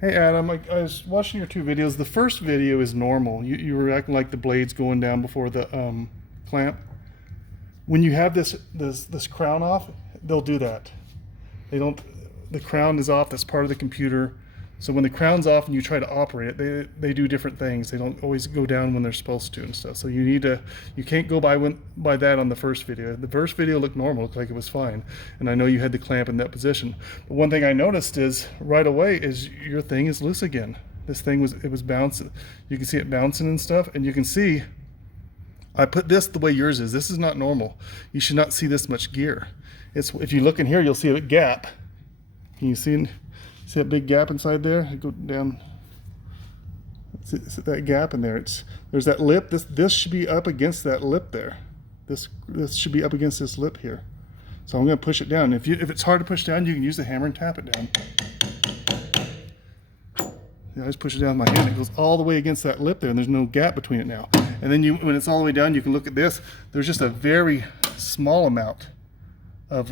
Hey Adam, I was watching your two videos. The first video is normal. You were acting like the blade's going down before the clamp. When you have this crown off, they'll do that. They don't. The crown is off. That's part of the computer. So when the crown's off and you try to operate it, they do different things. They don't always go down when they're supposed to and stuff. So you can't go by that on the first video. The first video looked normal, looked like it was fine, and I know you had the clamp in that position. But one thing I noticed is right away is your thing is loose again. This thing was bouncing. You can see it bouncing and stuff, and you can see I put this the way yours is. This is not normal. You should not see this much gear. If you look in here, you'll see a gap. Can you see that big gap inside there? Go down. See that gap in there? There's that lip. This should be up against that lip there. This should be up against this lip here. So I'm going to push it down. If it's hard to push down, you can use the hammer and tap it down. I just push it down with my hand. It goes all the way against that lip there, and there's no gap between it now. And then when it's all the way down, you can look at this. There's just a very small amount of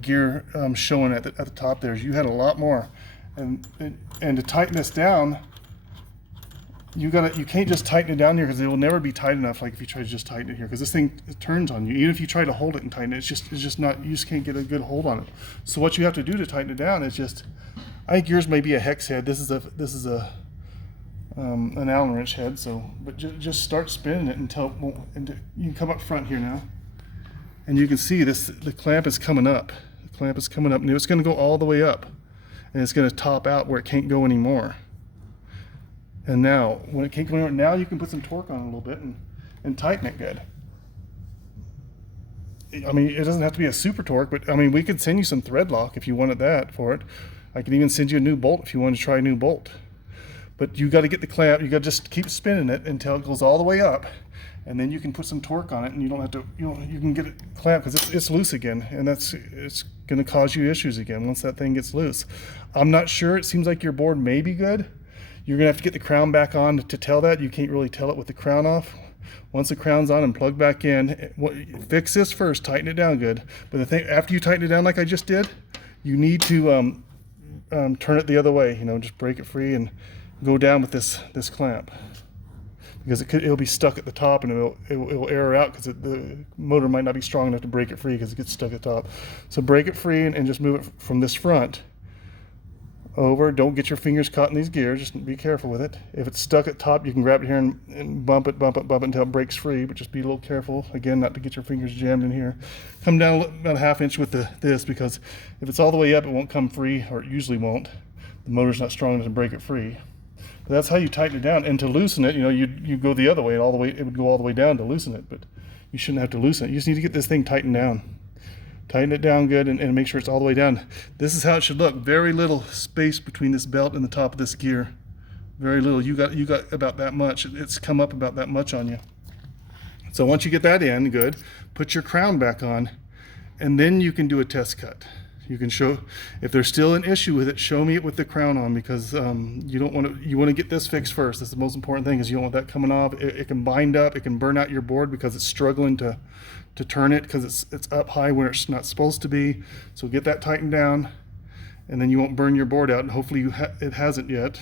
gear showing at the top there. You had a lot more, and to tighten this down, you can't just tighten it down here because it will never be tight enough. Like if you try to just tighten it here, because this thing turns on you. Even if you try to hold it and tighten it, it's just not. You just can't get a good hold on it. So what you have to do to tighten it down is just. I think yours may be a hex head. This is a an Allen wrench head. But just start spinning it until you can come up front here now. And you can see the clamp is coming up. The clamp is coming up, and it's going to go all the way up, and it's going to top out where it can't go anymore. And now, when it can't go anymore, now you can put some torque on it a little bit and tighten it good. I mean, it doesn't have to be a super torque, but I mean, we could send you some thread lock if you wanted that for it. I could even send you a new bolt if you wanted to try a new bolt. But you got to get the clamp. You got to just keep spinning it until it goes all the way up. And then you can put some torque on it, and you don't have to. You can get it clamped because it's loose again, and it's going to cause you issues again once that thing gets loose. I'm not sure. It seems like your board may be good. You're going to have to get the crown back on to tell that. You can't really tell it with the crown off. Once the crown's on and plug back in, fix this first. Tighten it down good. But the thing after you tighten it down like I just did, you need to turn it the other way. Just break it free and go down with this clamp. Because it'll be stuck at the top, and it'll air out because the motor might not be strong enough to break it free because it gets stuck at the top. So break it free and just move it from this front over. Don't get your fingers caught in these gears. Just be careful with it. If it's stuck at top, you can grab it here and bump it until it breaks free. But just be a little careful again, not to get your fingers jammed in here. Come down about a ½ inch with this, because if it's all the way up, it won't come free, or it usually won't. The motor's not strong enough to break it free. That's how you tighten it down. And to loosen it, you go the other way, and it would go all the way down to loosen it, but you shouldn't have to loosen it. You just need to get this thing tightened down. Tighten it down good and make sure it's all the way down. This is how it should look. Very little space between this belt and the top of this gear. Very little. You got about that much. It's come up about that much on you. So once you get that in good, put your crown back on, and then you can do a test cut. You can show, if there's still an issue with it, show me it with the crown on, because you want to get this fixed first. That's the most important thing, is you don't want that coming off. It can bind up, it can burn out your board because it's struggling to turn it, because it's up high where it's not supposed to be. So get that tightened down, and then you won't burn your board out, and hopefully it hasn't yet.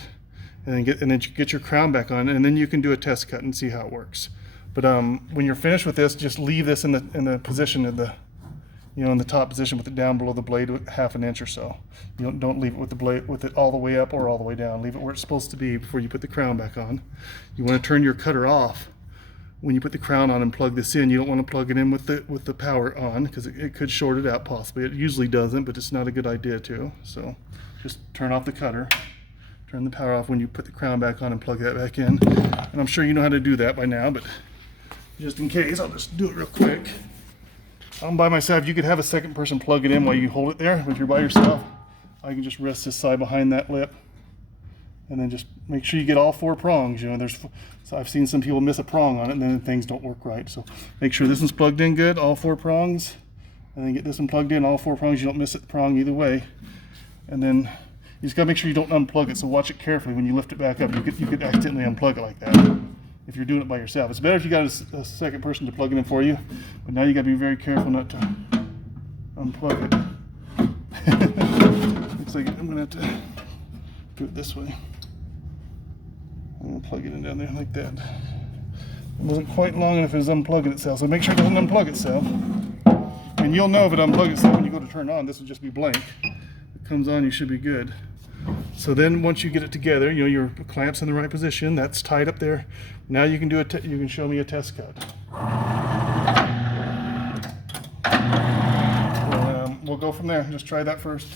And then get your crown back on, and then you can do a test cut and see how it works. But when you're finished with this, just leave this in the position of the in the top position with it down below the blade, ½ inch or so. You don't leave it with it all the way up or all the way down. Leave it where it's supposed to be before you put the crown back on. You want to turn your cutter off when you put the crown on and plug this in. You don't want to plug it in with the power on, because it could short it out possibly. It usually doesn't, but it's not a good idea to. So just turn off the cutter. Turn the power off when you put the crown back on and plug that back in. And I'm sure you know how to do that by now, but just in case, I'll just do it real quick. I'm by myself. You could have a second person plug it in while you hold it there. But if you're by yourself, I can just rest this side behind that lip, and then just make sure you get all 4 prongs. So I've seen some people miss a prong on it, and then things don't work right. So make sure this one's plugged in good, all 4 prongs, and then get this one plugged in, all 4 prongs. You don't miss a prong either way. And then you just gotta make sure you don't unplug it. So watch it carefully when you lift it back up. You could accidentally unplug it like that if you're doing it by yourself. It's better if you got a second person to plug it in for you, but now you got to be very careful not to unplug it. Looks like I'm gonna have to do it this way. I'm gonna plug it in down there like that. It wasn't quite long enough. It was unplugging itself, so make sure it doesn't unplug itself. And you'll know if it unplugs itself when you go to turn it on. This will just be blank. If it comes on, you should be good. So then once you get it together, you know, your clamp's in the right position, that's tied up there. Now you can do you can show me a test cut. We'll go from there. Just try that first.